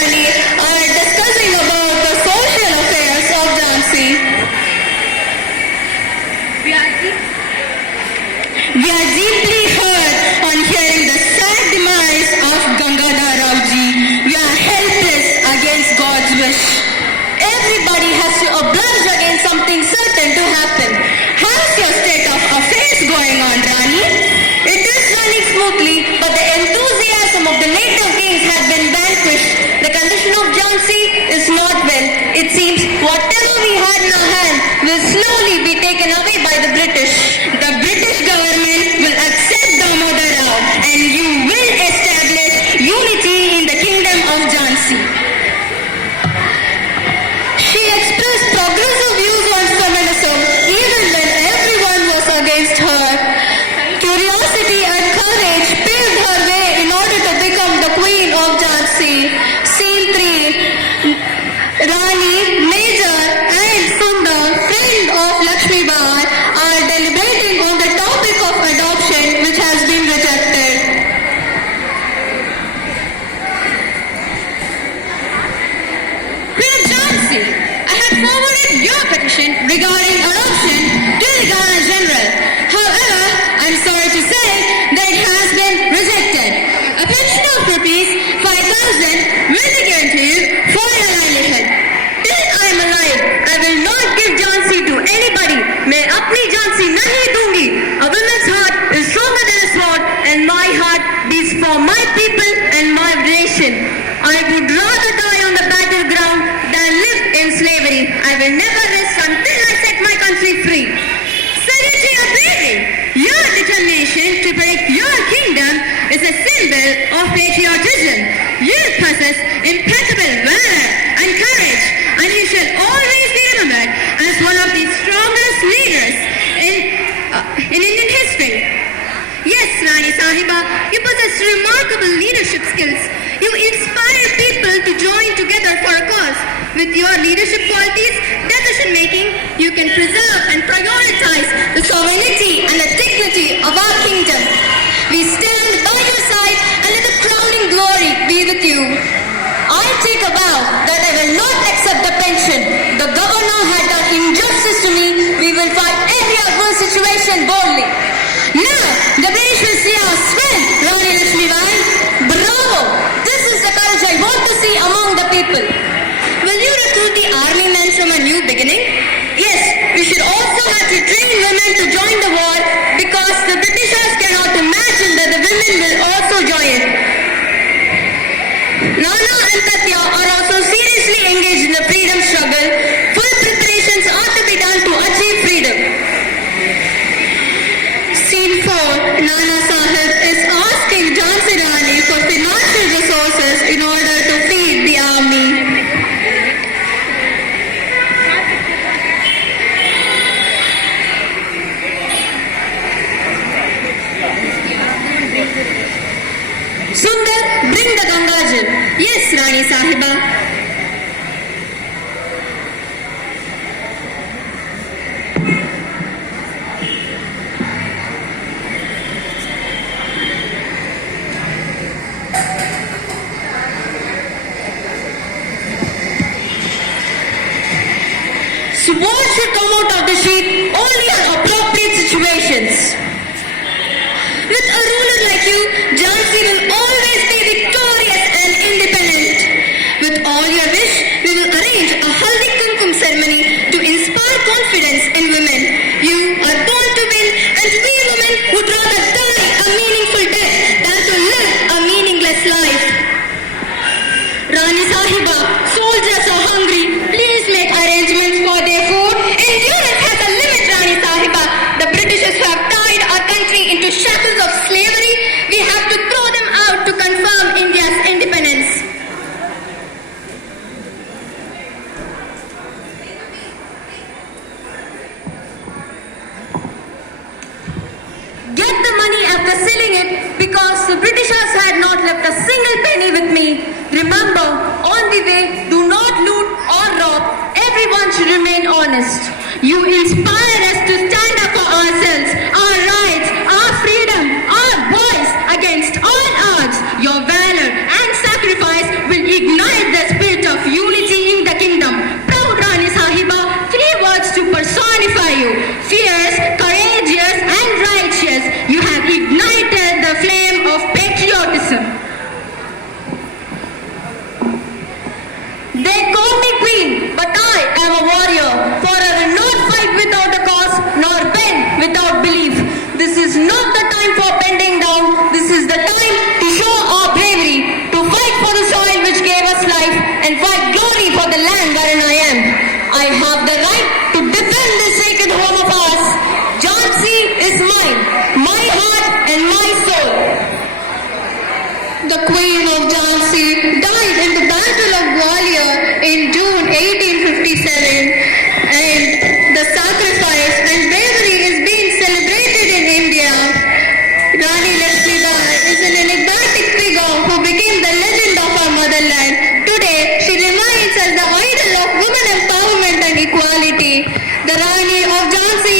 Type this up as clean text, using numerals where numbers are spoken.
Rani are discussing about the social affairs of Jhansi. We are deeply hurt on hearing the sad demise of Gangadhar Rauji. We are helpless against God's wish. Everybody has to oblige against something certain to happen. How's your state of affairs going on, Rani? It is running smoothly, but the enthusiasm of the native kings has been vanquished. The condition of Jhansi is not well. It seems whatever we had in our hand will slowly be taken away by the British. The British government will accept Damodar Rao and you will establish unity in the kingdom of Jhansi. She expressed progressive views on feminism even when everyone was against her. Curiosity and courage paved her way in order to become the queen of Jhansi. Scene 3. Rani, Major and Sundar, friend of Lakshmi Bai, are deliberating on the topic of adoption which has been rejected. Queen Jhansi, I have forwarded your petition regarding adoption to the Governor General. However, I'm sorry to say that it has been rejected. A pension of rupees 5,000 will be given to you for your livelihood. Till I'm alive, I will not give Jhansi to anybody. मैं अपनी Jhansi नहीं दूंगी. A woman's heart is stronger than a sword, and my heart beats for my people and my nation. I would rather die on the battleground than live in slavery. I will never rest until I set my country free. Salute to your bravery. Your determination to protect your kingdom is a symbol of patriotism. You possess impeccable valor and courage, and you shall always be remembered as one of the strongest leaders in Indian history. Yes, Rani Sahiba, you possess remarkable leadership skills. You inspire people to join together for a cause. With your leadership qualities, decision making, you can preserve and prioritize the sovereignty and the dignity of our kingdom. We stand by your side and let the crowning glory be with you. I take a vow that I will not accept the pension. The governor had done injustice to me. We will fight every adverse situation boldly. Now, the British will see our strength, Rani Lakshmi Bai. Bravo! This is the courage I want to see among the people. Will you recruit the army men from a new beginning? Yes, we should also have to train women to join the war because the Britishers cannot imagine that the women will also join. Nana and Tatya are also seriously engaged in the freedom struggle. Full preparations are to be done to achieve freedom. Scene 4. Nana Sahib is asking Jhansi Rani for financial resources in order to feed the army. Sundar, bring the Gangajal. Yes, Rani Sahiba. Sword should come out of the sheath only in appropriate situations. With a ruler like you, Jhansi will always be victorious and independent. With all your wish, we will arrange a Haldi Kumkum ceremony to inspire confidence in women. You are born to win, and we women would rather die a meaningful death than to live a meaningless life. Rani Sahiba, soldiers are hungry. Please make arrangements for their food. Endurance has a limit, Rani Sahiba. The Britishers have tied our country into shackles of slavery. We have to throw them out to confirm India's independence. Get the money after selling it because the Britishers had not left a single penny with me. Remember, on the way, do not loot or rob. Everyone should remain honest. You inspire us to stand up for ourselves, our rights, our freedom, our voice against all odds. Your valor and sacrifice will ignite the They call me queen, but I am a warrior, for I will not fight without a cause, nor bend without belief. This is not the time for bending down. This is the time to show our bravery, to fight for the soil which gave us life, and fight glory for the land wherein I am. I have the right to defend this sacred home of ours. Jhansi is mine, my heart and my soul. The Queen of Jhansi died in the Battle of Gwalior in June 1857, and the sacrifice and bravery is being celebrated in India. Rani Lakshmibai is an enigmatic figure who became the legend of our motherland. Today, she remains as the idol of women empowerment and equality. The Rani of Jhansi